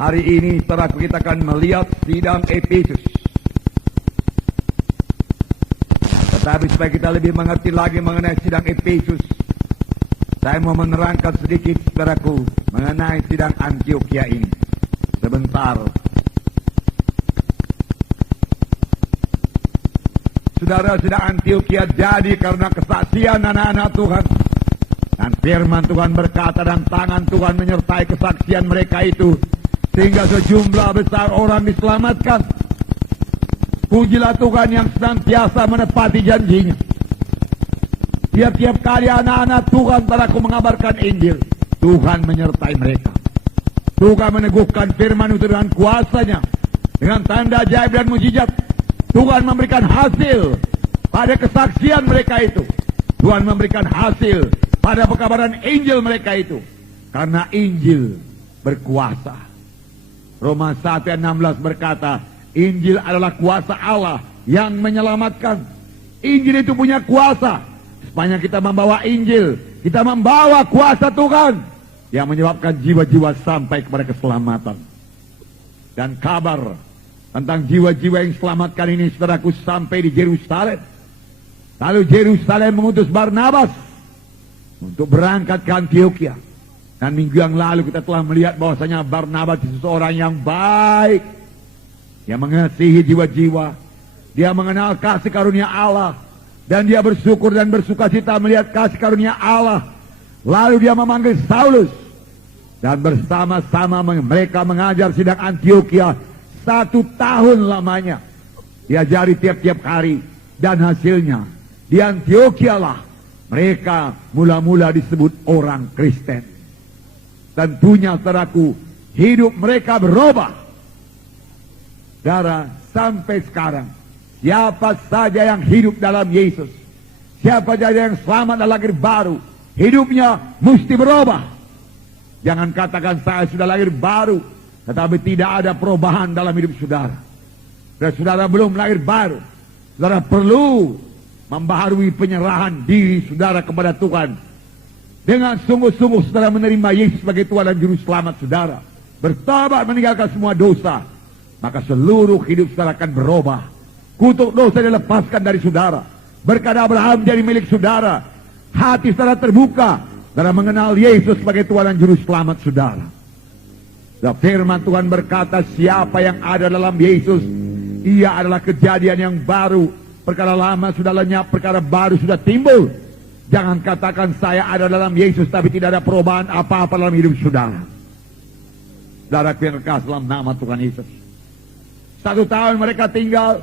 Hari ini saudaraku kita akan melihat sidang Efesus. Tetapi supaya kita lebih mengerti lagi mengenai sidang Efesus, saya mau menerangkan sedikit saudaraku mengenai sidang Antiokhia ini. Sebentar. Saudara, sidang Antiokhia jadi karena kesaksian anak-anak Tuhan. Dan firman Tuhan berkata dan tangan Tuhan menyertai kesaksian mereka itu, sehingga sejumlah besar orang diselamatkan. Pujilah Tuhan yang senantiasa menepati janjinya. Tiap-tiap kali anak-anak Tuhan saudaraku mengabarkan Injil, Tuhan menyertai mereka. Tuhan meneguhkan firman itu dengan kuasanya, dengan tanda ajaib dan mujizat. Tuhan memberikan hasil pada kesaksian mereka itu. Tuhan memberikan hasil pada pekabaran Injil mereka itu. Karena Injil berkuasa. Roma 1 ayat 16 berkata, Injil adalah kuasa Allah yang menyelamatkan. Injil itu punya kuasa. Sepanjang kita membawa Injil, kita membawa kuasa Tuhan yang menyebabkan jiwa-jiwa sampai kepada keselamatan. Dan kabar tentang jiwa-jiwa yang diselamatkan ini, saudaraku, sampai di Yerusalem. Lalu Yerusalem mengutus Barnabas untuk berangkat ke Antiokhia. Dan minggu yang lalu kita telah melihat bahwasanya Barnabas itu seorang yang baik, yang mengasihi jiwa-jiwa. Dia mengenal kasih karunia Allah, dan dia bersyukur dan bersukacita melihat kasih karunia Allah. Lalu dia memanggil Saulus, dan bersama-sama mereka mengajar sidang Antiokhia 1 tahun lamanya. Diajari tiap-tiap hari, dan hasilnya di Antiokhia lah mereka mula-mula disebut orang Kristen. Tentunya saudaraku, hidup mereka berubah. Saudara, sampai sekarang siapa saja yang hidup dalam Yesus, siapa saja yang selamat dan lahir baru, hidupnya mesti berubah. Jangan katakan saya sudah lahir baru, tetapi tidak ada perubahan dalam hidup saudara. Dan saudara belum lahir baru. Saudara perlu membaharui penyerahan diri saudara kepada Tuhan. Dengan sungguh-sungguh saudara menerima Yesus sebagai Tuhan dan Juru Selamat saudara. Bertobat meninggalkan semua dosa. Maka seluruh hidup saudara akan berubah. Kutuk dosa dilepaskan dari saudara. Berkat Abraham jadi milik saudara. Hati saudara terbuka. Saudara mengenal Yesus sebagai Tuhan dan Juru Selamat saudara. Dan firman Tuhan berkata, siapa yang ada dalam Yesus, ia adalah kejadian yang baru. Perkara lama sudah lenyap, perkara baru sudah timbul. Jangan katakan saya ada dalam Yesus tapi tidak ada perubahan apa-apa dalam hidup saudara. Saudara yang kekasih dalam nama Tuhan Yesus. 1 tahun mereka tinggal,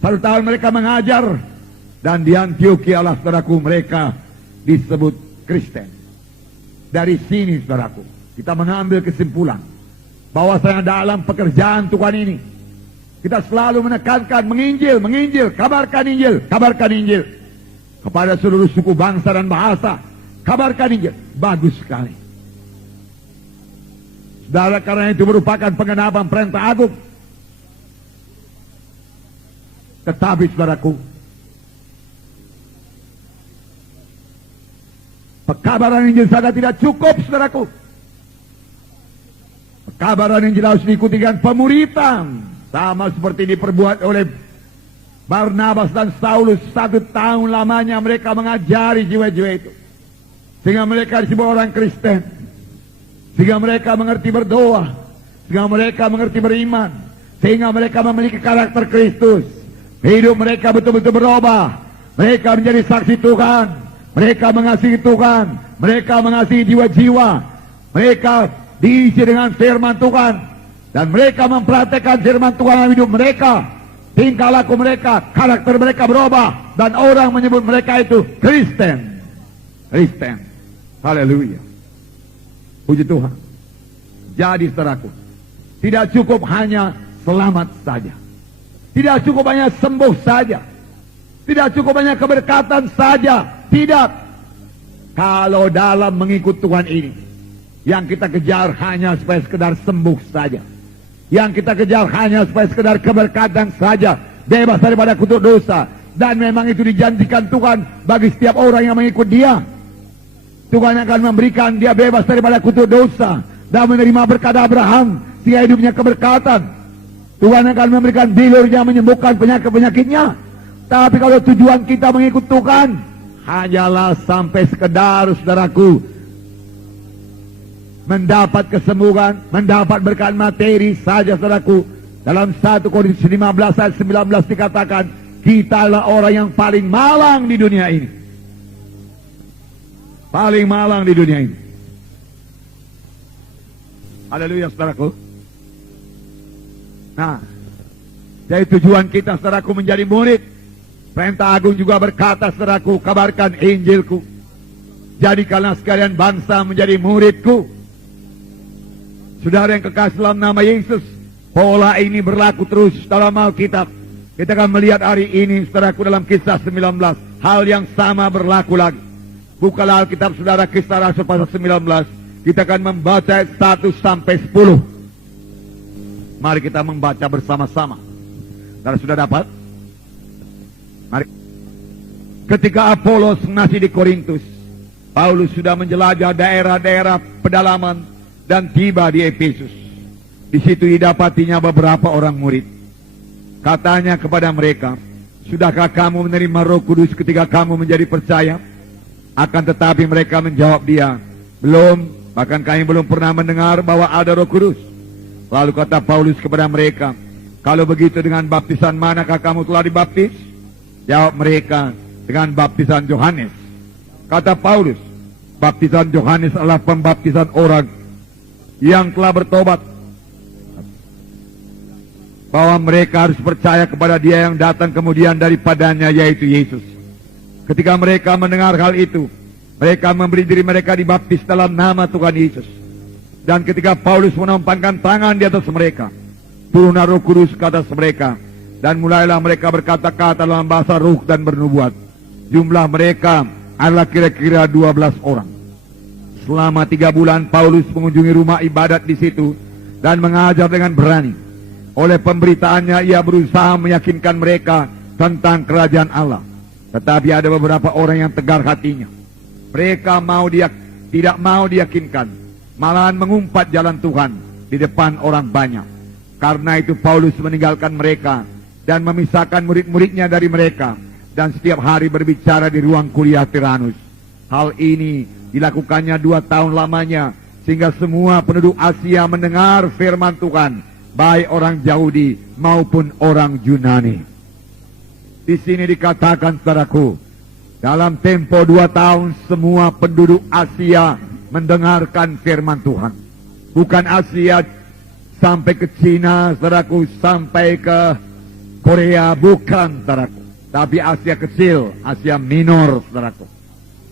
1 tahun mereka mengajar, dan di Antiokhia lah saudaraku mereka disebut Kristen. Dari sini saudaraku kita mengambil kesimpulan bahwasanya dalam pekerjaan Tuhan ini kita selalu menekankan menginjil, kabarkan Injil kepada seluruh suku, bangsa dan bahasa. Kabarkan Injil, bagus sekali. Saudara, karena itu merupakan pengenapan perintah agung. Tetapi saudaraku, pekabaran Injil saja tidak cukup saudaraku. Pekabaran Injil harus diikuti dengan pemuritan. Sama seperti diperbuat oleh Barnabas dan Saulus. 1 tahun lamanya mereka mengajari jiwa-jiwa itu. Sehingga mereka disebut orang Kristen. Sehingga mereka mengerti berdoa. Sehingga mereka mengerti beriman. Sehingga mereka memiliki karakter Kristus. Hidup mereka betul-betul berubah. Mereka menjadi saksi Tuhan. Mereka mengasihi Tuhan. Mereka mengasihi jiwa-jiwa. Mereka diisi dengan firman Tuhan. Dan mereka mempraktekkan firman Tuhan dalam hidup mereka. Tingkah laku mereka, karakter mereka berubah. Dan orang menyebut mereka itu Kristen. Kristen. Haleluya. Puji Tuhan. Jadi saudaraku, tidak cukup hanya selamat saja. Tidak cukup hanya sembuh saja. Tidak cukup hanya keberkatan saja. Tidak. Kalau dalam mengikut Tuhan ini, yang kita kejar hanya supaya sekedar sembuh saja. Yang kita kejar hanya supaya sekedar keberkatan saja. Bebas daripada kutuk dosa. Dan memang itu dijanjikan Tuhan bagi setiap orang yang mengikut dia. Tuhan akan memberikan dia bebas daripada kutuk dosa. Dan menerima berkat Abraham. sehingga hidupnya keberkatan. Tuhan akan memberikan bilurnya, menyembuhkan penyakit-penyakitnya. Tapi kalau tujuan kita mengikut Tuhan hanyalah sampai sekedar, saudaraku, mendapat kesembuhan, mendapat berkat materi saja, saudaraku. Dalam 1 Korintus 15 ayat 19 dikatakan, kita adalah orang yang paling malang di dunia ini. Paling malang di dunia ini. Haleluya, saudaraku. Nah, jadi tujuan kita, saudaraku, menjadi murid. Perintah agung juga berkata, saudaraku, kabarkan Injilku. Jadikanlah sekalian bangsa menjadi muridku. Saudara yang kekasih dalam nama Yesus, pola ini berlaku terus dalam Alkitab. Kita akan melihat hari ini, saudaraku, dalam Kisah 19, hal yang sama berlaku lagi. Bukalah Alkitab, saudara, Kisah Rasul pasal 19. Kita akan membaca 1 sampai 10. Mari kita membaca bersama-sama. Saudara sudah dapat? Mari. Ketika Apolos masih di Korintus, Paulus sudah menjelajah daerah-daerah pedalaman dan tiba di Efesus. Di situ didapatinya beberapa orang murid. Katanya kepada mereka, sudahkah kamu menerima Roh Kudus ketika kamu menjadi percaya? Akan tetapi mereka menjawab dia, belum, bahkan kami belum pernah mendengar bahwa ada Roh Kudus. Lalu kata Paulus kepada mereka, kalau begitu dengan baptisan manakah kamu telah dibaptis? Jawab mereka, dengan baptisan Yohanes. Kata Paulus, baptisan Yohanes adalah pembaptisan orang yang telah bertobat, bahwa mereka harus percaya kepada dia yang datang kemudian daripadanya, yaitu Yesus. Ketika mereka mendengar hal itu, mereka memberi diri mereka dibaptis dalam nama Tuhan Yesus. Dan ketika Paulus menampakkan tangan di atas mereka, turunlah Roh Kudus ke atas mereka, dan mulailah mereka berkata-kata dalam bahasa ruh dan bernubuat. Jumlah mereka adalah kira-kira 12 orang. Selama 3 bulan Paulus mengunjungi rumah ibadat di situ dan mengajar dengan berani. Oleh pemberitaannya ia berusaha meyakinkan mereka tentang kerajaan Allah. Tetapi ada beberapa orang yang tegar hatinya. Mereka tidak mau diyakinkan, malahan mengumpat jalan Tuhan di depan orang banyak. Karena itu Paulus meninggalkan mereka dan memisahkan murid-muridnya dari mereka, dan setiap hari berbicara di ruang kuliah Tiranus. Hal ini dilakukannya 2 tahun lamanya, sehingga semua penduduk Asia mendengar firman Tuhan, baik orang Yahudi maupun orang Yunani. Di sini dikatakan, saudaraku, dalam tempo 2 tahun semua penduduk Asia mendengarkan firman Tuhan. Bukan Asia sampai ke Cina, saudaraku, sampai ke Korea, bukan, saudaraku. Tapi Asia kecil, Asia minor, saudaraku.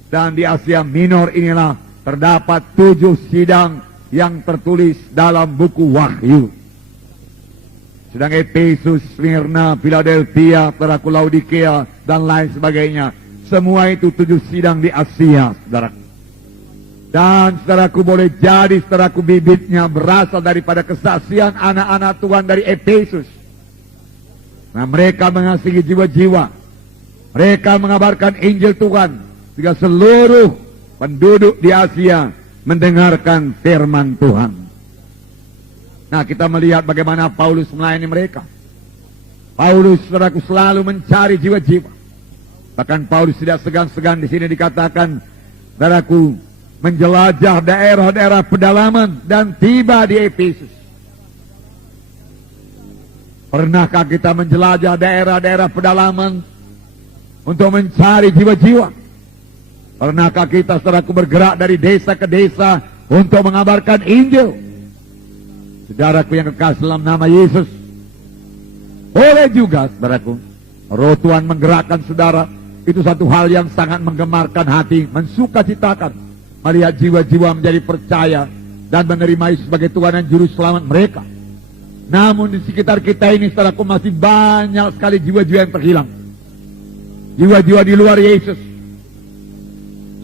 Dan di Asia minor inilah terdapat 7 sidang yang tertulis dalam buku Wahyu. Sedang Efesus, Smyrna, Philadelphia, saudaraku, Laodikea, dan lain sebagainya. Semua itu 7 sidang di Asia, saudaraku. Dan saudaraku, boleh jadi, saudaraku, bibitnya berasal daripada kesaksian anak-anak Tuhan dari Efesus. Nah, mereka mengasihi jiwa-jiwa. Mereka mengabarkan Injil Tuhan, sehingga seluruh penduduk di Asia mendengarkan firman Tuhan. Nah, kita melihat bagaimana Paulus melayani mereka. Paulus, saudaraku, selalu mencari jiwa-jiwa. Bahkan Paulus tidak segan-segan, di sini dikatakan, saudaraku, menjelajah daerah-daerah pedalaman dan tiba di Efesus. Pernahkah kita menjelajah daerah-daerah pedalaman untuk mencari jiwa-jiwa? Pernahkah kita, saudaraku, bergerak dari desa ke desa untuk mengabarkan Injil? Saudaraku yang kekasih dalam nama Yesus, boleh juga, saudaraku, Roh Tuhan menggerakkan saudara. Itu satu hal yang sangat menggemarkan hati, mensukacitakan melihat jiwa-jiwa menjadi percaya dan menerima Yesus sebagai Tuhan dan Juru Selamat mereka. Namun di sekitar kita ini, saudaraku, masih banyak sekali jiwa-jiwa yang terhilang. Jiwa-jiwa di luar Yesus.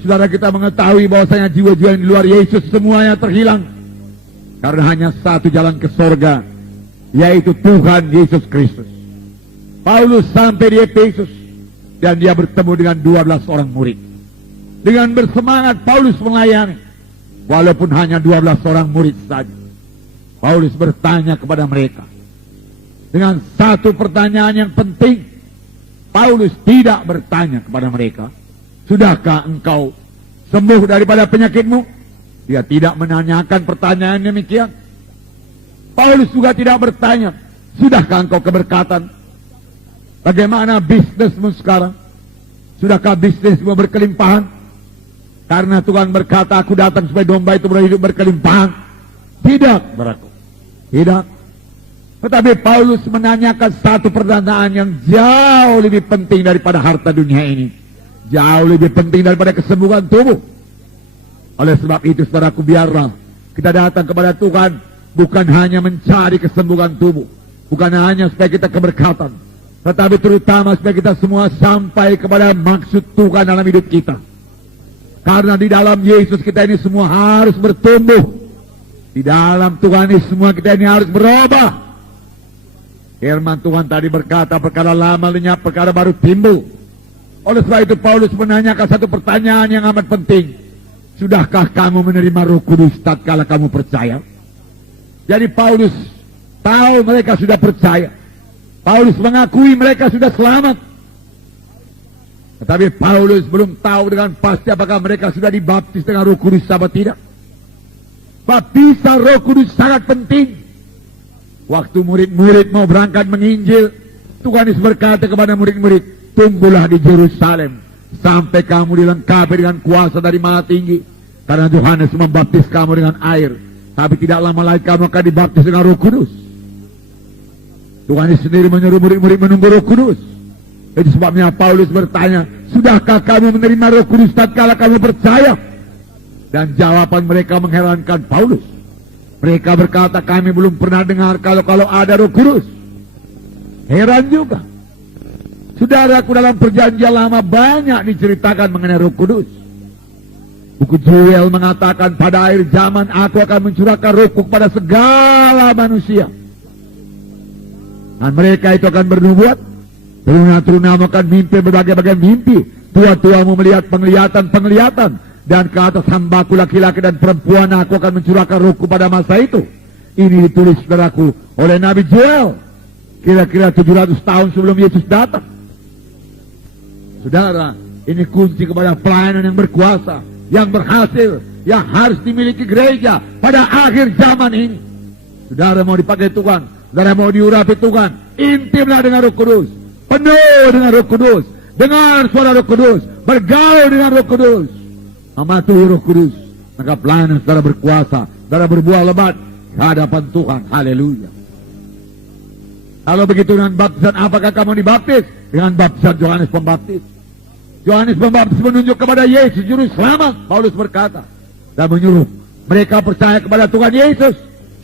Saudara, kita mengetahui bahwasanya jiwa-jiwa yang di luar Yesus semuanya terhilang. Karena hanya satu jalan ke sorga, yaitu Tuhan Yesus Kristus. Paulus sampai di Efesus dan dia bertemu dengan 12 orang murid. Dengan bersemangat Paulus melayani, walaupun hanya 12 orang murid saja. Paulus bertanya kepada mereka dengan satu pertanyaan yang penting. Paulus tidak bertanya kepada mereka, sudahkah engkau sembuh daripada penyakitmu? Dia tidak menanyakan pertanyaan demikian. Paulus juga tidak bertanya, sudahkah engkau keberkatan? Bagaimana bisnismu sekarang? Sudahkah bisnismu berkelimpahan? Karena Tuhan berkata, aku datang supaya domba itu berhidup berkelimpahan. Tidak, saudaraku. Tidak. Tetapi Paulus menanyakan satu pertanyaan yang jauh lebih penting daripada harta dunia ini. Jauh lebih penting daripada kesembuhan tubuh. Oleh sebab itu, saudaraku, biarlah kita datang kepada Tuhan bukan hanya mencari kesembuhan tubuh, bukan hanya supaya kita keberkatan, tetapi terutama supaya kita semua sampai kepada maksud Tuhan dalam hidup kita. Karena di dalam Yesus kita ini semua harus bertumbuh. Di dalam Tuhan ini semua kita ini harus berubah. Firman Tuhan tadi berkata, perkara lama lenyap, perkara baru timbul. Oleh sebab itu Paulus menanyakan satu pertanyaan yang amat penting. Sudahkah kamu menerima Roh Kudus tatkala kamu percaya? Jadi Paulus tahu mereka sudah percaya. Paulus mengakui mereka sudah selamat. Tetapi Paulus belum tahu dengan pasti apakah mereka sudah dibaptis dengan Roh Kudus atau tidak. Baptisan Roh Kudus sangat penting. Waktu murid-murid mau berangkat menginjil, Tuhan Yesus berkata kepada murid-murid, tunggulah di Yerusalem sampai kamu dilengkapi dengan kuasa dari Maha Tinggi. Karena Yohanes membaptis kamu dengan air, tapi tidak lama lagi kamu akan dibaptis dengan Roh Kudus. Tuhan Yesus sendiri menyuruh murid-murid menunggu Roh Kudus. Itu sebabnya Paulus bertanya, sudahkah kamu menerima Roh Kudus tatkala kamu percaya? Dan jawaban mereka mengherankan Paulus. Mereka berkata, kami belum pernah dengar kalau ada Roh Kudus. Heran juga. Saudaraku, dalam perjanjian lama banyak diceritakan mengenai Roh Kudus. Buku Joel mengatakan, pada akhir zaman aku akan mencurahkan Rohku kepada segala manusia. Dan mereka itu akan bernubuat. Turuna-turunamu akan mimpi berbagai-bagai mimpi. Tua-tuamu melihat penglihatan. Dan ke atas hambaku laki-laki dan perempuan aku akan mencurahkan Rohku pada masa itu. Ini ditulis, saudaraku, oleh Nabi Joel. Kira-kira 700 tahun sebelum Yesus datang. Saudara, ini kunci kepada pelayanan yang berkuasa, yang berhasil, yang harus dimiliki gereja pada akhir zaman ini. Saudara mau dipakai Tuhan, saudara mau diurapi Tuhan, intimlah dengan Roh Kudus, penuh dengan Roh Kudus, dengar suara Roh Kudus, bergaul dengan Roh Kudus. Amati Roh Kudus, maka pelayanan saudara berkuasa, saudara berbuah lebat di hadapan Tuhan. Haleluya. Kalau begitu dengan baptisan, apakah kamu dibaptis? Dengan baptisan Yohanes Pembaptis. Yohanes Pembaptis menunjuk kepada Yesus juru selamat, Paulus berkata, dan menyuruh mereka percaya kepada Tuhan Yesus.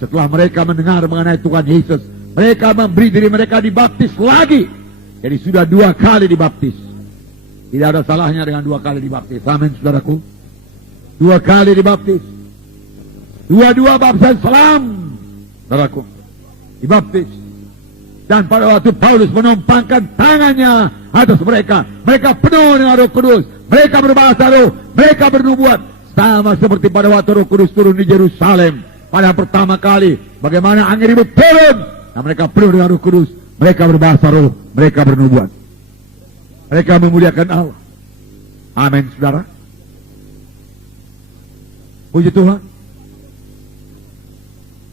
Setelah mereka mendengar mengenai Tuhan Yesus, mereka memberi diri mereka dibaptis lagi. Jadi sudah 2 kali dibaptis. Tidak ada salahnya dengan 2 kali dibaptis. Amin, saudaraku. 2 kali dibaptis. 2 baptisan selam, saudaraku, dibaptis. Dan pada waktu Paulus menumpangkan tangannya atas mereka, mereka penuh dengan Roh Kudus, mereka berbahasa roh, mereka bernubuat, sama seperti pada waktu Roh Kudus turun di Yerusalem pada pertama kali. Bagaimana angin ribut turun, dan mereka penuh dengan Roh Kudus, mereka berbahasa roh, mereka bernubuat, mereka memuliakan Allah. Amin, saudara. Puji Tuhan.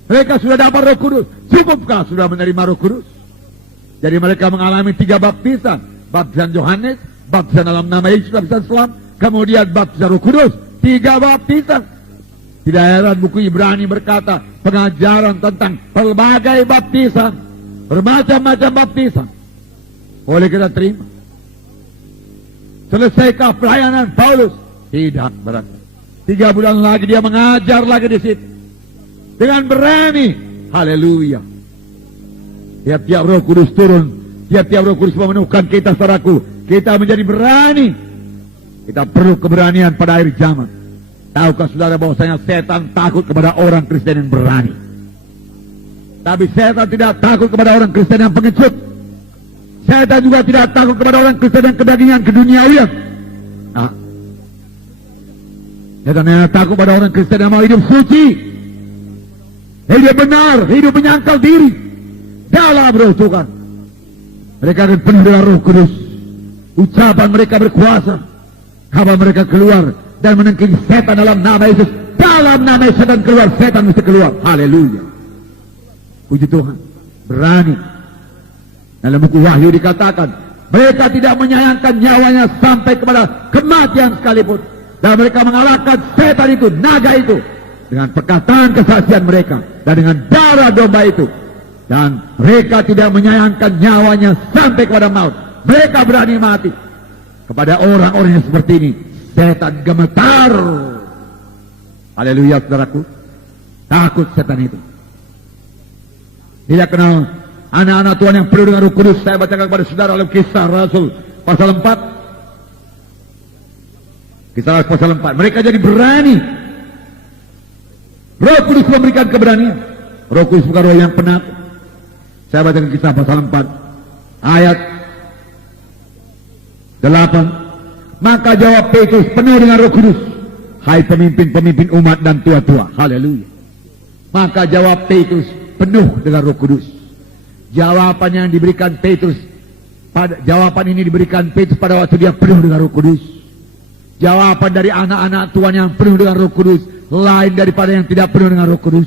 Mereka sudah dapat Roh Kudus. Cukupkah sudah menerima Roh Kudus? Jadi mereka mengalami 3 baptisan. Baptisan Yohanes, baptisan dalam nama Yesus, baptisan selam, kemudian baptisan Roh Kudus. 3 baptisan. Tidak heran buku Ibrani berkata, pengajaran tentang pelbagai baptisan, bermacam-macam baptisan, boleh kita terima. Selesaikah pelayanan Paulus? Tidak, berarti 3 bulan lagi dia mengajar lagi di situ dengan berani. Haleluya. Tiap-tiap Roh Kudus turun, tiap-tiap Roh Kudus memenuhkan kita, saudaraku, kita menjadi berani. Kita perlu keberanian pada akhir zaman. Tahukah saudara bahwasanya setan takut kepada orang Kristen yang berani, tapi setan tidak takut kepada orang Kristen yang pengecut. Setan juga tidak takut kepada orang Kristen yang kedagingan, keduniawian. Nah, setan yang takut pada orang Kristen yang mau hidup suci. hidup benar, hidup menyangkal diri dalam Roh Tuhan. Mereka akan penuh dengan Roh Kudus. Ucapan mereka berkuasa. Kapan mereka keluar dan menengking setan dalam nama Yesus. Dalam nama Yesus setan keluar, setan mesti keluar. Haleluya. Puji Tuhan. Berani. Dalam buku Wahyu dikatakan, mereka tidak menyayangkan nyawanya sampai kepada kematian sekalipun. Dan mereka mengalahkan setan itu, naga itu, dengan perkataan kesaksian mereka dan dengan darah domba itu. Dan mereka tidak menyayangkan nyawanya sampai kepada maut. Mereka berani mati. Kepada orang-orang yang seperti ini, setan gemetar. Haleluya, saudaraku. Takut setan itu. Tidak kenal anak-anak Tuhan yang penuh dengan Roh Kudus. Saya bacakan kepada saudara dalam Kisah Rasul pasal 4. Kisah Rasul pasal 4. Mereka jadi berani. Roh Kudus memberikan keberanian. Roh Kudus bukan roh yang penakut. Saya bacakan Kisah pasal 4 ayat 8. Maka jawab Petrus penuh dengan Roh Kudus, hai pemimpin-pemimpin umat dan tua-tua. Haleluya. Maka jawab Petrus penuh dengan Roh Kudus. Jawaban yang diberikan Petrus, jawaban ini diberikan Petrus pada waktu dia penuh dengan Roh Kudus. Jawaban dari anak-anak Tuhan yang penuh dengan Roh Kudus lain daripada yang tidak penuh dengan Roh Kudus.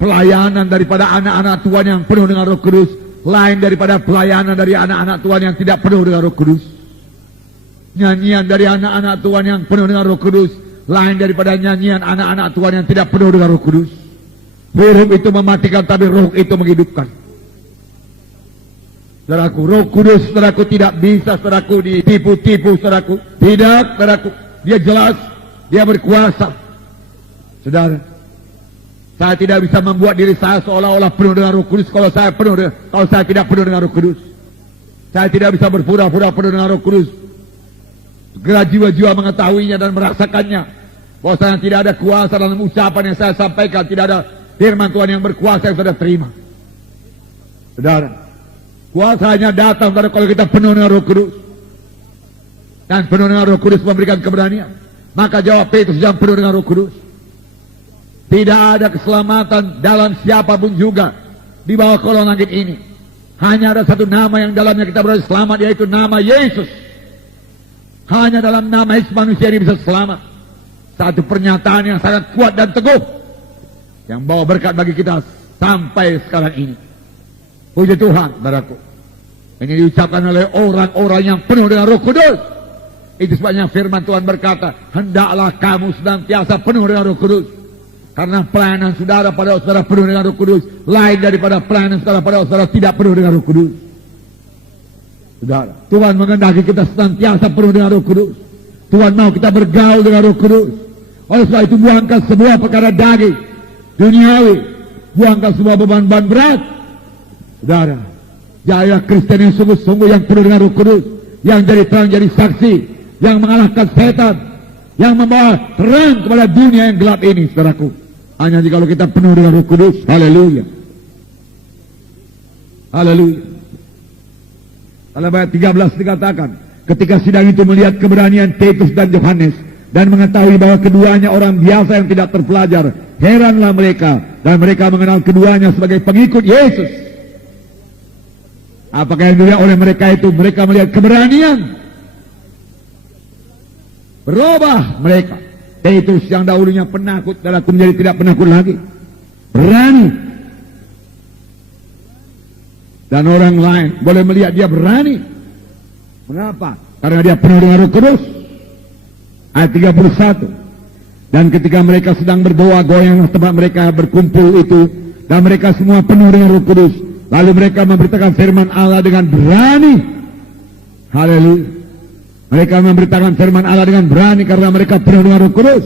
Pelayanan daripada anak-anak Tuhan yang penuh dengan Roh Kudus lain daripada pelayanan dari anak-anak Tuhan yang tidak penuh dengan Roh Kudus. Nyanyian dari anak-anak Tuhan yang penuh dengan Roh Kudus lain daripada nyanyian anak-anak Tuhan yang tidak penuh dengan Roh Kudus. Huruf itu mematikan, tapi Roh itu menghidupkan. Saudaraku, Roh Kudus, saudaraku, tidak bisa, saudaraku, ditipu-tipu, saudaraku. Tidak, saudaraku. Dia jelas, dia berkuasa. Saudara, saya tidak bisa membuat diri saya seolah-olah penuh dengan Roh Kudus kalau saya tidak penuh dengan Roh Kudus. Saya tidak bisa berpura-pura penuh dengan Roh Kudus. Segera jiwa-jiwa mengetahuinya dan merasakannya. Bahwasanya tidak ada kuasa dalam ucapan yang saya sampaikan, tidak ada firman Tuhan yang berkuasa yang sudah terima. Saudara, kuasanya datang pada kalau kita penuh dengan Roh Kudus. Dan penuh dengan Roh Kudus memberikan keberanian. Maka jawab Petrus yang penuh dengan Roh Kudus, tidak ada keselamatan dalam siapapun juga di bawah kolong langit ini. Hanya ada satu nama yang dalamnya kita beroleh selamat, yaitu nama Yesus. Hanya dalam nama Yesus manusia ini bisa selamat. Satu pernyataan yang sangat kuat dan teguh, yang bawa berkat bagi kita sampai sekarang ini. Puji Tuhan, saudaraku. Ini diucapkan oleh orang-orang yang penuh dengan Roh Kudus. Itu sebabnya firman Tuhan berkata, hendaklah kamu senantiasa penuh dengan Roh Kudus. Karena pelayanan saudara pada saudara penuh dengan Roh Kudus lain daripada pelayanan saudara pada saudara tidak penuh dengan Roh Kudus. Saudara, Tuhan menghendaki kita senantiasa penuh dengan Roh Kudus. Tuhan mau kita bergaul dengan Roh Kudus. Oleh sebab itu buangkan semua perkara daging, duniawi, buangkan semua beban-beban berat. Saudara, jadilah Kristen yang sungguh-sungguh yang penuh dengan Roh Kudus, yang jadi terang, jadi saksi, yang mengalahkan setan, yang membawa terang kepada dunia yang gelap ini, saudaraku. Hanya jika kita penuh dengan Roh Kudus. Haleluya. Haleluya. Dalam ayat 13 dikatakan, ketika sidang itu melihat keberanian Petrus dan Yohanes dan mengetahui bahwa keduanya orang biasa yang tidak terpelajar, heranlah mereka dan mereka mengenal keduanya sebagai pengikut Yesus. Apakah yang dilihat oleh mereka itu? Mereka melihat keberanian. Berubah mereka. Petrus yang dahulunya penakut dan aku menjadi tidak penakut lagi. Berani. Dan orang lain boleh melihat dia berani. Mengapa? Karena dia penuh dengan Roh Kudus. Ayat 31. Dan ketika mereka sedang berdoa, goyang tempat mereka berkumpul itu, dan mereka semua penuh dengan Roh Kudus. Lalu mereka memberitakan firman Allah dengan berani. Haleluya. Mereka memberitakan firman Allah dengan berani karena mereka penuh dengan Roh Kudus.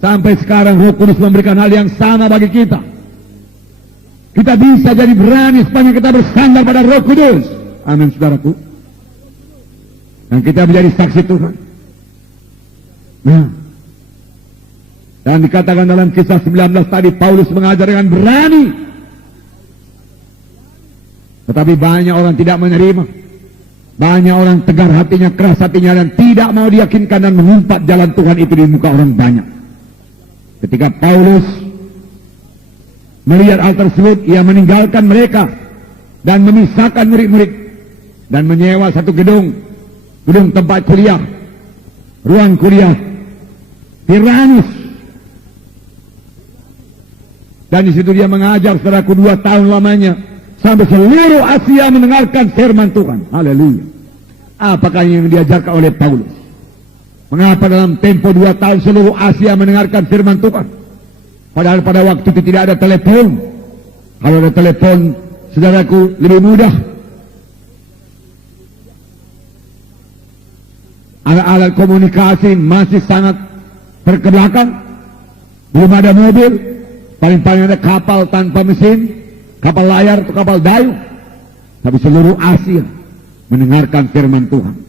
Sampai sekarang Roh Kudus memberikan hal yang sama bagi kita. Kita bisa jadi berani sepanjang kita bersandar pada Roh Kudus. Amin, saudaraku. Dan kita menjadi saksi Tuhan. Nah, dan dikatakan dalam kisah 19 tadi, Paulus mengajar dengan berani. Tetapi banyak orang tidak menerima. Banyak orang tegar hatinya, keras hatinya, dan tidak mau diyakinkan dan mengumpat jalan Tuhan itu di muka orang banyak. Ketika Paulus melihat hal tersebut, ia meninggalkan mereka dan memisahkan murid-murid dan menyewa satu gedung tempat kuliah, ruang kuliah Tyrannus. Dan di situ dia mengajar saudaraku 2 tahun lamanya sampai seluruh Asia mendengarkan firman Tuhan. Haleluya. Apakah yang diajarkan oleh Paulus? Mengapa dalam tempo 2 tahun seluruh Asia mendengarkan firman Tuhan? Padahal pada waktu itu tidak ada telepon. Kalau ada telepon, saudaraku, lebih mudah. Alat-alat komunikasi masih sangat terkebelakang. Belum ada mobil. Paling-paling ada kapal tanpa mesin, kapal layar atau kapal dayung. Tapi seluruh Asia mendengarkan firman Tuhan.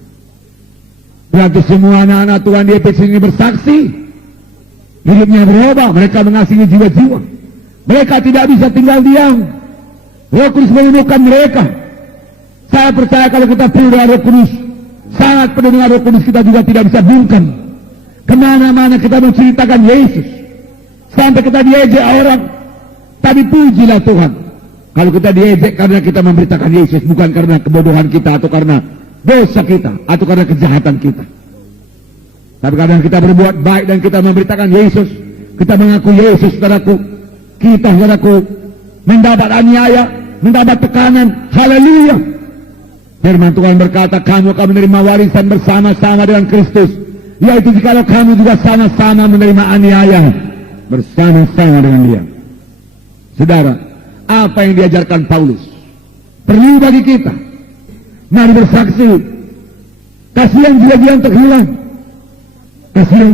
Berarti semua anak-anak Tuhan di Efesus ini bersaksi. Hidupnya berubah, mereka mengasihi jiwa-jiwa. Mereka tidak bisa tinggal diam. Roh Kudus menemukan mereka. Saya percaya kalau kita penuh dengan Roh Kudus, sangat penuh dengan Roh Kudus, kita juga tidak bisa bungkam. Kemana-mana kita menceritakan Yesus. Sampai kita diejek orang. Tapi pujilah Tuhan. Kalau kita diejek karena kita memberitakan Yesus, bukan karena kebodohan kita atau karena dosa kita atau karena kejahatan kita. Tapi kadang kita berbuat baik dan kita memberitakan Yesus, kita mengaku Yesus, saudaraku. Kita, saudaraku, mendapat aniaya, mendapat tekanan. Haleluya. Firman Tuhan berkata, kamu akan menerima warisan bersama-sama dengan Kristus, yaitu jikalau kamu juga sama-sama menerima aniaya bersama-sama dengan Dia. Saudara, apa yang diajarkan Paulus perlu bagi kita. Mari bersaksi. Kasihan jiwa-jiwa yang terhilang. Kasihan.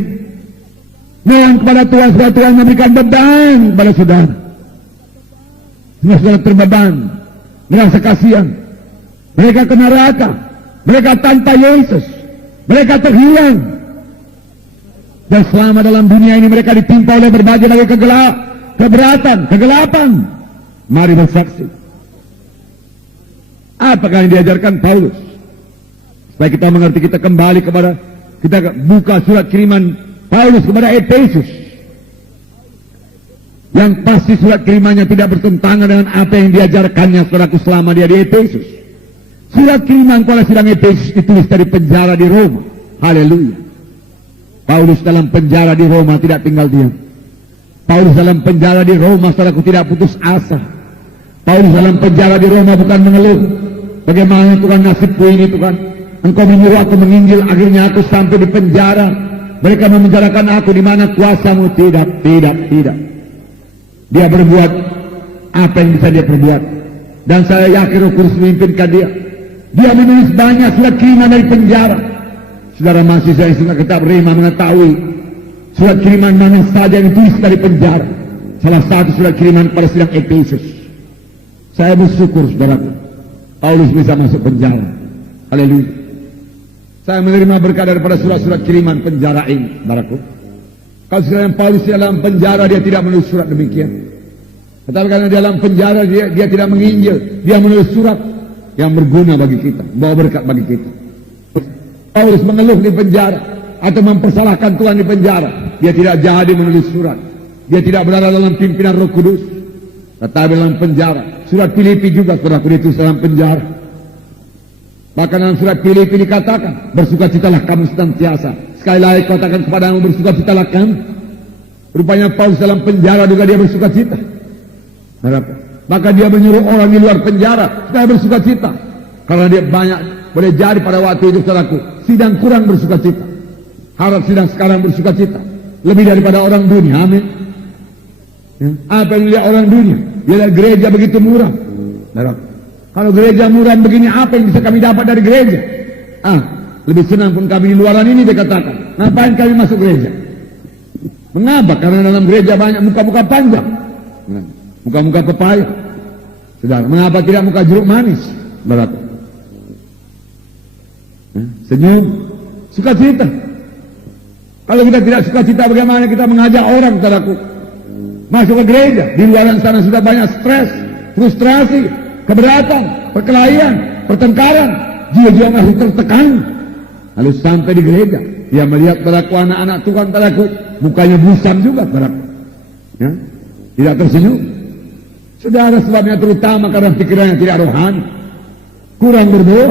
Memang kepada Tuhan, supaya Tuhan memberikan beban kepada saudara. Semua saudara terbeban, merasa kasihan. Mereka ke neraka. Mereka tanpa Yesus. Mereka terhilang. Dan selama dalam dunia ini mereka ditimpa oleh berbagai kegelapan. Mari bersaksi. Apakah yang diajarkan Paulus? Supaya kita mengerti, kita kembali kepada, kita buka surat kiriman Paulus kepada Efesus. Yang pasti surat kirimannya tidak bertentangan dengan apa yang diajarkannya saudaraku selama dia di Efesus. Surat kiriman kepada sidang Efesus ditulis dari penjara di Roma. Haleluya. Paulus dalam penjara di Roma tidak tinggal diam. Paulus dalam penjara di Roma, saudaraku, tidak putus asa. Paulus dalam penjara di Roma bukan mengeluh. Bagaimana Tuhan nasibku ini, Tuhan? Engkau menyuruh aku menginjil, akhirnya aku sampai di penjara. Mereka memenjarakan aku, di mana kuasamu? Tidak. Dia berbuat apa yang bisa dia perbuat. Dan saya yakin Roh Kudus memimpinkan dia. Dia menulis banyak surat kiriman dari penjara. Saudara mahasiswa yang suka kitab Rema mengetahui surat kiriman mana saja yang ditulis dari penjara. Salah satu surat kiriman pada sidang Efesus. Saya bersyukur, saudaraku, Paulus bisa masuk penjara. Haleluya. Saya menerima berkat daripada surat-surat kiriman penjara ini, saudaraku. Kalau sekalian Paulus dalam penjara, dia tidak menulis surat demikian. Tetapi karena dalam penjara dia tidak menginjil, dia menulis surat yang berguna bagi kita, bawa berkat bagi kita. Paulus mengeluh di penjara atau mempersalahkan Tuhan di penjara, dia tidak jadi menulis surat. Dia tidak berada dalam pimpinan Roh Kudus, tetapi dalam penjara. Surat Filipi juga saudaraku ditulis dalam penjara. Bahkan dalam surat Filipi dikatakan, bersukacitalah kamu senantiasa. Sekali lagi katakan kepadamu, bersukacitalah kamu. Rupanya Paulus dalam penjara juga dia bersukacita. Maka dia menyuruh orang di luar penjara supaya bersukacita. Karena dia banyak, boleh jadi pada waktu itu saudaraku, sidang kurang bersukacita. Harap sidang sekarang bersukacita lebih daripada orang dunia. Amin. Apa yang dilihat orang dunia? Dia lihat gereja begitu murah. Kalau gereja murah begini, apa yang bisa kami dapat dari gereja? Lebih senang pun kami di luaran ini, dia katakan. Ngapain kami masuk gereja? Mengapa? Karena dalam gereja banyak muka-muka panjang, muka-muka pepaya. Saudara, mengapa tidak muka jeruk manis? Berapa? Senyum, sukacita. Kalau kita tidak sukacita, bagaimana kita mengajak orang, saudaraku, masuk ke gereja? Di luar sana sudah banyak stres, frustrasi, keberatan, perkelahian, pertengkaran, jiwa-jiwa masih tertekan. Lalu sampai di gereja, dia melihat saudaraku, anak-anak Tuhan, saudaraku, mukanya busam juga, saudaraku. Ya? Tidak tersenyum. Saudara, sebabnya terutama karena pikirannya tidak rohani, kurang berdoa,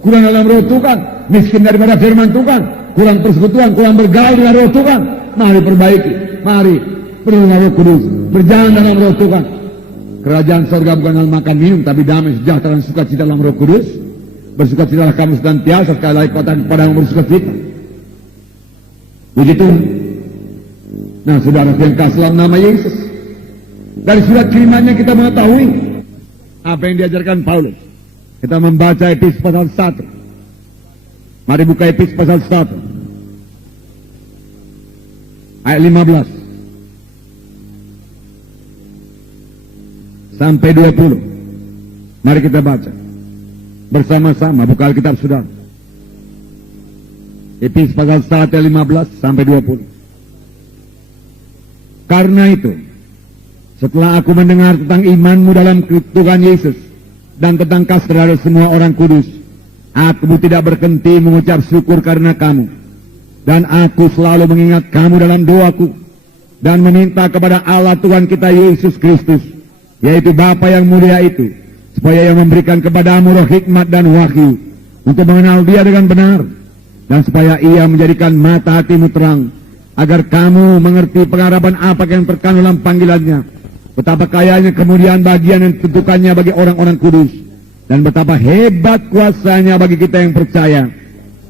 kurang dalam roh Tuhan, miskin daripada firman Tuhan, kurang persekutuan, kurang bergaul dengan roh Tuhan. Mari perbaiki, mari penuh Roh Kudus, berjalan dalam roh Tuhan. Kerajaan surga bukan dalam makan minum, tapi damai, sejahtera, dan sukacita dalam Roh Kudus. Bersukacitalah kamu senantiasa, sekali lagi katakan kepadamu bersukacita. Puji Tuhan. Nah, saudara yang kasih dalam nama Yesus, dari surat kirimannya kita mengetahui apa yang diajarkan Paulus. Kita membaca Efesus pasal 1. Mari buka Efesus pasal 1 ayat 15 sampai 20. Mari kita baca bersama-sama, buka Alkitab saudara. Efesus pasal 1 ayat 15 sampai 20. Karena itu, setelah aku mendengar tentang imanmu dalam Tuhan Yesus dan tentang kasih terhadap semua orang kudus, aku tidak berhenti mengucap syukur karena kamu. Dan aku selalu mengingat kamu dalam doaku dan meminta kepada Allah Tuhan kita Yesus Kristus, yaitu Bapa yang mulia itu, supaya Ia memberikan kepadamu roh hikmat dan wahyu untuk mengenal Dia dengan benar, dan supaya Ia menjadikan mata hatimu terang, agar kamu mengerti pengharapan apa yang terkandung dalam panggilannya, betapa kayanya kemuliaan bagian yang ditentukannya bagi orang-orang kudus, dan betapa hebat kuasanya bagi kita yang percaya,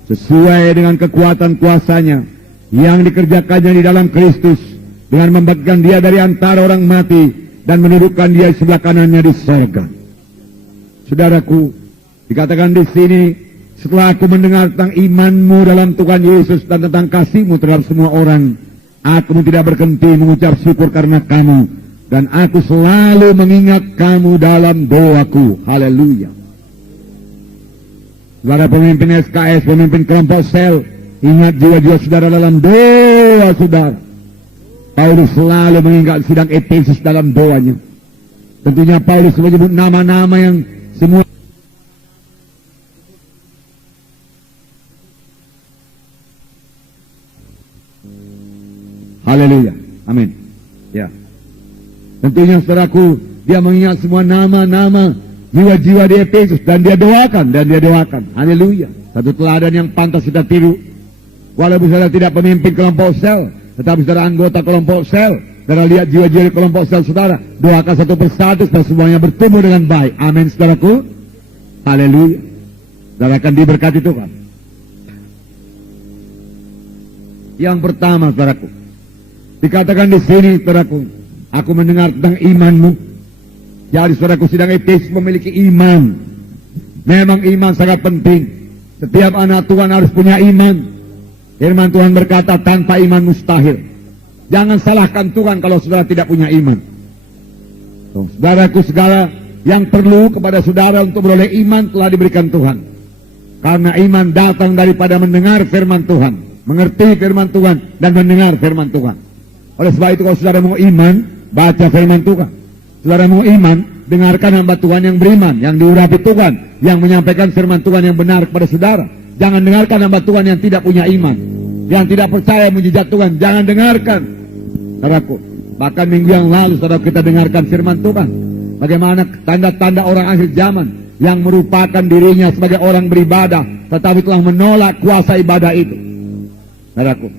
sesuai dengan kekuatan kuasanya yang dikerjakannya di dalam Kristus, dengan membangkitkan Dia dari antara orang mati dan menundukkan Dia di sebelah kanannya di sorga. Saudaraku, dikatakan di sini, setelah aku mendengar tentang imanmu dalam Tuhan Yesus dan tentang kasihmu terhadap semua orang, aku tidak berhenti mengucap syukur karena kamu, dan aku selalu mengingat kamu dalam doaku. Haleluya. Saudara pemimpin SKS, pemimpin kelompok sel, ingat jiwa-jiwa saudara dalam doa saudara. Paulus selalu mengingat sidang Efesus dalam doanya. Tentunya Paulus menyebut nama-nama yang semua haleluya, amin. Ya, tentunya saudaraku, dia mengingat semua nama-nama jiwa-jiwa di Efesus, dan dia doakan, haleluya. Satu teladan yang pantas kita tiru. Walaupun saudara tidak pemimpin kelompok sel, tetapi saudara anggota kelompok sel, saudara lihat jiwa-jiwa di kelompok sel saudara, doakan satu persatu supaya semuanya bertumbuh dengan baik. Amin saudaraku, haleluya. Saudara akan diberkati Tuhan. Yang pertama saudaraku, dikatakan di sini saudaraku, aku mendengar tentang imanmu. Jadi saudaraku, sidang Efesus memiliki iman. Memang iman sangat penting. Setiap anak Tuhan harus punya iman. Firman Tuhan berkata, tanpa iman mustahil. Jangan salahkan Tuhan kalau saudara tidak punya iman. Saudaraku, segala yang perlu kepada saudara untuk beroleh iman telah diberikan Tuhan. Karena iman datang daripada mendengar firman Tuhan, mengerti firman Tuhan, dan mendengar firman Tuhan. Oleh sebab itu, kalau saudara mau iman, baca firman Tuhan. Saudara mau iman, dengarkan hamba Tuhan yang beriman, yang diurapi Tuhan, yang menyampaikan firman Tuhan yang benar kepada saudara. Jangan dengarkan hamba Tuhan yang tidak punya iman, yang tidak percaya mujizat Tuhan. Jangan dengarkan. Saudaraku, bahkan minggu yang lalu saudara kita dengarkan firman Tuhan, bagaimana tanda-tanda orang akhir zaman yang merupakan dirinya sebagai orang beribadah, tetapi telah menolak kuasa ibadah itu. Saudaraku,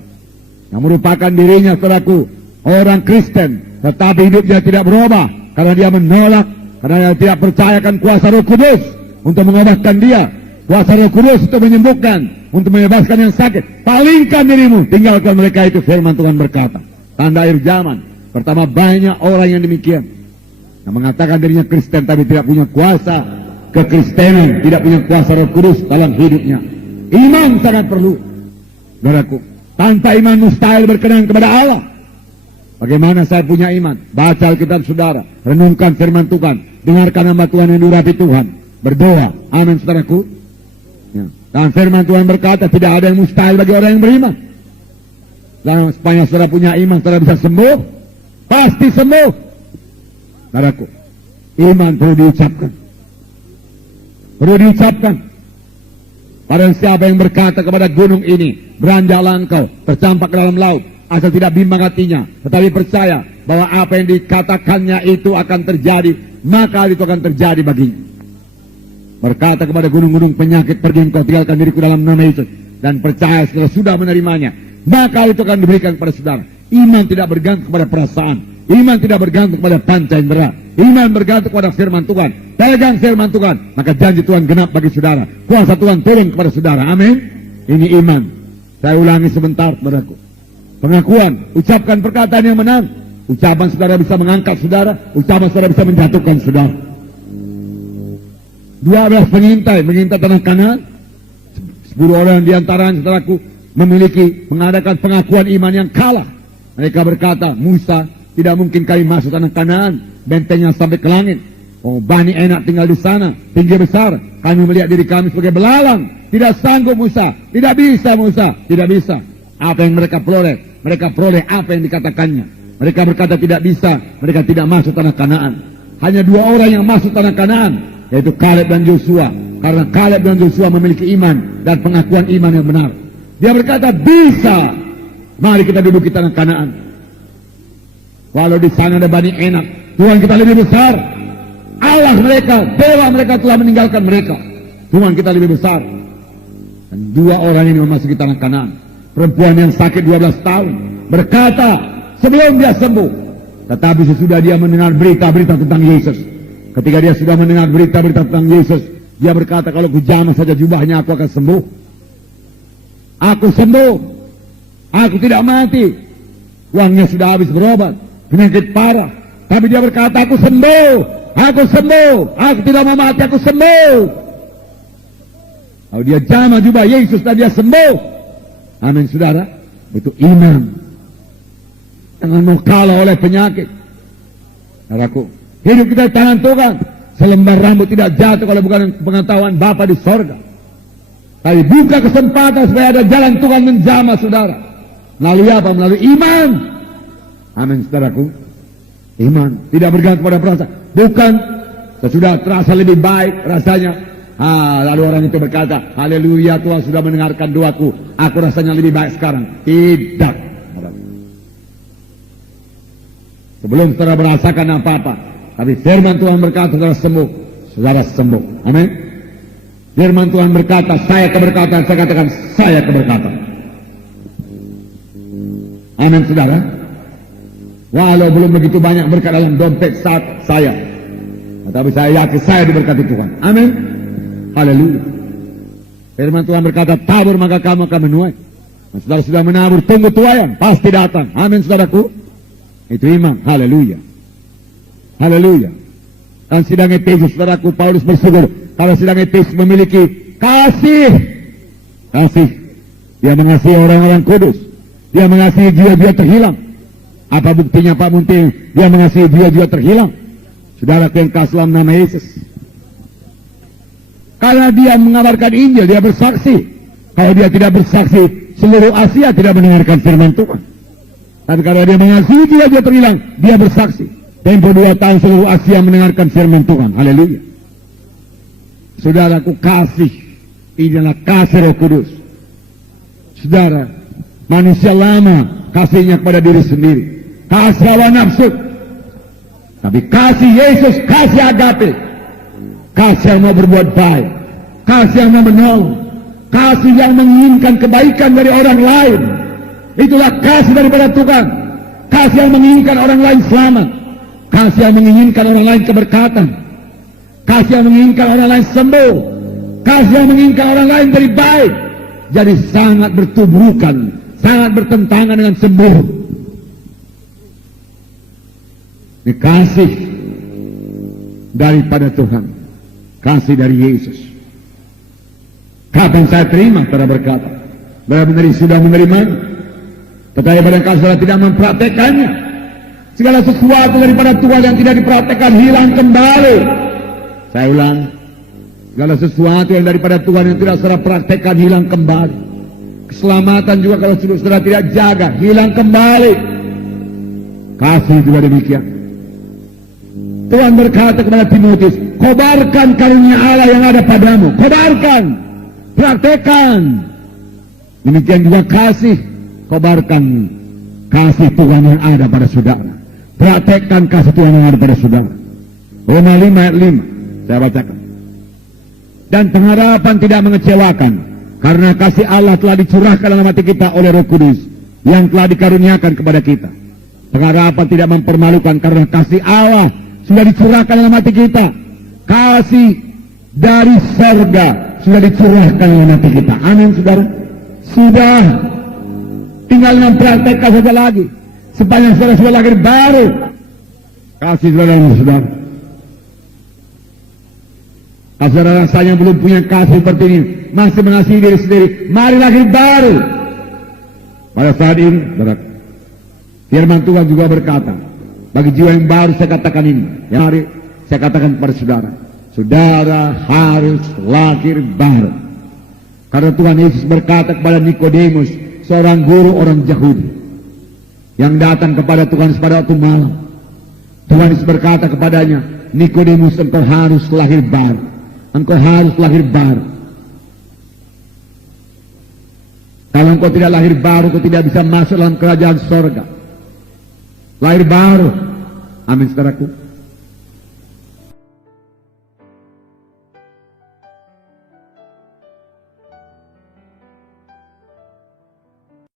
yang merupakan dirinya saudaraku orang Kristen, tetapi hidupnya tidak berubah karena dia menolak, karena dia tidak percayakan kuasa Roh Kudus untuk mengobatkan dia, kuasa Roh Kudus untuk menyembuhkan, untuk membebaskan yang sakit. Palingkan dirimu, tinggalkan mereka itu. Firman Tuhan berkata, tanda akhir zaman pertama, banyak orang yang demikian, yang mengatakan dirinya Kristen tapi tidak punya kuasa kekristenan, tidak punya kuasa Roh Kudus dalam hidupnya. Iman sangat perlu, saudaraku. Tanpa iman mustahil berkenan kepada Allah. Bagaimana saya punya iman? Baca Alkitab saudara, renungkan firman Tuhan, dengarkan hamba Tuhan yang diurapi Tuhan, berdoa. Amin saudaraku. Ya. Dan firman Tuhan berkata, tidak ada yang mustahil bagi orang yang beriman. Dan supaya saudara punya iman, saudara bisa sembuh, pasti sembuh. Saudaraku, iman perlu diucapkan. Perlu diucapkan. Pada siapa yang berkata kepada gunung ini, beranjaklah engkau, tercampak ke dalam laut, asal tidak bimbang hatinya, tetapi percaya bahwa apa yang dikatakannya itu akan terjadi, maka itu akan terjadi baginya. Berkata kepada gunung-gunung penyakit, pergi engkau, tinggalkan diriku dalam nama Yesus, dan percaya setelah sudah menerimanya, maka itu akan diberikan kepada saudara. Iman tidak bergantung kepada perasaan, iman tidak bergantung kepada panca indera, iman bergantung kepada firman Tuhan. Pegang firman Tuhan, maka janji Tuhan genap bagi saudara, kuasa Tuhan turun kepada saudara. Amin. Ini iman. Saya ulangi sebentar, saudaraku. Pengakuan, ucapkan perkataan yang benar. Ucapan saudara bisa mengangkat saudara, ucapan saudara bisa menjatuhkan saudara. 12 pengintai mengintai tanah Kanaan. 10 orang di antara saudaraku mengadakan pengakuan iman yang kalah. Mereka berkata, Musa, tidak mungkin kami masuk tanah Kanaan, bentengnya sampai ke langit. Oh, Bani Enak tinggal di sana, tinggi besar. Kami melihat diri kami sebagai belalang. Tidak sanggup Musa, tidak bisa Musa, tidak bisa. Apa yang mereka peroleh? Mereka peroleh apa yang dikatakannya. Mereka berkata tidak bisa, mereka tidak masuk tanah Kanaan. Hanya 2 orang yang masuk tanah Kanaan, yaitu Kaleb dan Joshua. Karena Kaleb dan Joshua memiliki iman dan pengakuan iman yang benar. Dia berkata, bisa. Mari kita duduki tanah Kanaan. Walau di sana ada Bani Enak, Tuhan kita lebih besar. Allah mereka, dewa mereka telah meninggalkan mereka. Tuhan kita lebih besar. Dan 2 orang ini memasuki tanah Kanaan. Perempuan yang sakit 12 tahun berkata sebelum dia sembuh, tetapi sesudah dia mendengar berita-berita tentang Yesus, ketika dia sudah mendengar berita-berita tentang Yesus, dia berkata, kalau ku jamah saja jubahnya aku akan sembuh. Aku sembuh, aku tidak mati. Uangnya sudah habis berobat, penyakit parah, tapi dia berkata, aku sembuh, aku tidak mau mati, aku sembuh. Kalau dia jamah jubah Yesus dan dia sembuh. Amin, saudara. Itu iman. Jangan mau kalah oleh penyakit. Saudaraku, hidup kita di tangan Tuhan. Selembar rambut tidak jatuh kalau bukan pengetahuan Bapa di sorga. Tapi buka kesempatan supaya ada jalan Tuhan menjamah saudara. Melalui apa? Melalui iman. Amin, saudaraku. Iman. Tidak bergantung pada perasaan. Bukan sesudah terasa lebih baik rasanya. Lalu orang itu berkata, haleluya, Tuhan sudah mendengarkan doaku, aku rasanya lebih baik sekarang. Tidak. Sebelum saudara merasakan apa-apa, tapi firman Tuhan berkata saudara sembuh, saudara sembuh. Amin. Firman Tuhan berkata, saya keberkatan, saya katakan, saya keberkatan. Amin, saudara. Walau belum begitu banyak berkat dalam dompet saat saya, tetapi saya yakin saya diberkati Tuhan. Amin. Haleluya. Firman Tuhan berkata, tabur maka kamu akan menuai. Dan saudara sudah menabur, tunggu tuaian, pasti datang. Amin, saudaraku. Itu iman. Haleluya. Haleluya. Dan sidang Efesus, saudaraku, Paulus bersyukur kalau sidang Efesus memiliki kasih. Kasih. Dia mengasihi orang-orang kudus. Dia mengasihi jiwa-jiwa terhilang. Apa buktinya Pak Munting? Dia mengasihi jiwa-jiwa terhilang. Saudara yang kasih dalam nama Yesus. Karena dia mengabarkan Injil, dia bersaksi. Kalau dia tidak bersaksi, seluruh Asia tidak mendengarkan firman Tuhan. Tapi kalau dia mengasihi dia terhilang, dia bersaksi. Tempo 2 tahun seluruh Asia mendengarkan firman Tuhan. Haleluya. Saudaraku, kasih. Ini adalah kasih Roh Kudus. Saudara, manusia lama kasihnya kepada diri sendiri. Kasih hawa nafsu. Tapi kasih Yesus, kasih agape. Kasih yang mau berbuat baik, kasih yang mau menolong, kasih yang menginginkan kebaikan dari orang lain. Itulah kasih daripada Tuhan. Kasih yang menginginkan orang lain selamat, kasih yang menginginkan orang lain keberkatan, kasih yang menginginkan orang lain sembuh, kasih yang menginginkan orang lain jadi baik. Jadi sangat bertubrukan, sangat bertentangan dengan sembuh. Ini kasih daripada Tuhan. Kasih dari Yesus. Kapan saya terima? Saudara berkata, benar-benar sudah menerima. Tetapi barangkali saudara tidak mempraktekannya. Segala sesuatu daripada Tuhan yang tidak dipraktekkan hilang kembali. Saya ulang, segala sesuatu yang daripada Tuhan yang tidak saudara praktekkan hilang kembali. Keselamatan juga kalau saudara tidak jaga hilang kembali. Kasih juga demikian. Tuhan berkata kepada Timotius, kobarkan karunia Allah yang ada padamu. Kobarkan, praktekkan. Demikian juga kasih, kobarkan kasih Tuhan yang ada pada saudara. Praktekkan kasih Tuhan yang ada pada saudara. Roma 5 ayat 5. Saya bacakan. Dan pengharapan tidak mengecewakan, karena kasih Allah telah dicurahkan dalam hati kita oleh Roh Kudus yang telah dikaruniakan kepada kita. Pengharapan tidak mempermalukan, karena kasih Allah sudah dicurahkan dalam hati kita. Kasih dari surga sudah dicurahkan dalam hati kita. Amin, saudara. Sudah. Tinggal mempraktekkan saja lagi. Sepanjang saudara sudah lahir baru, kasih saudara yang saudara. Saudara rasanya belum punya kasih seperti ini, masih mengasihi diri sendiri, mari lahir baru. Pada saat ini, saudara, firman Tuhan juga berkata, bagi jiwa yang baru saya katakan ini, yang mari saya katakan kepada saudara, saudara harus lahir baru. Karena Tuhan Yesus berkata kepada Nikodemus, seorang guru orang Yahudi, yang datang kepada Tuhan pada waktu malam. Tuhan Yesus berkata kepadanya, Nikodemus, engkau harus lahir baru. Engkau harus lahir baru. Kalau engkau tidak lahir baru, engkau tidak bisa masuk dalam kerajaan surga. Lahir baru. Amin, saudaraku.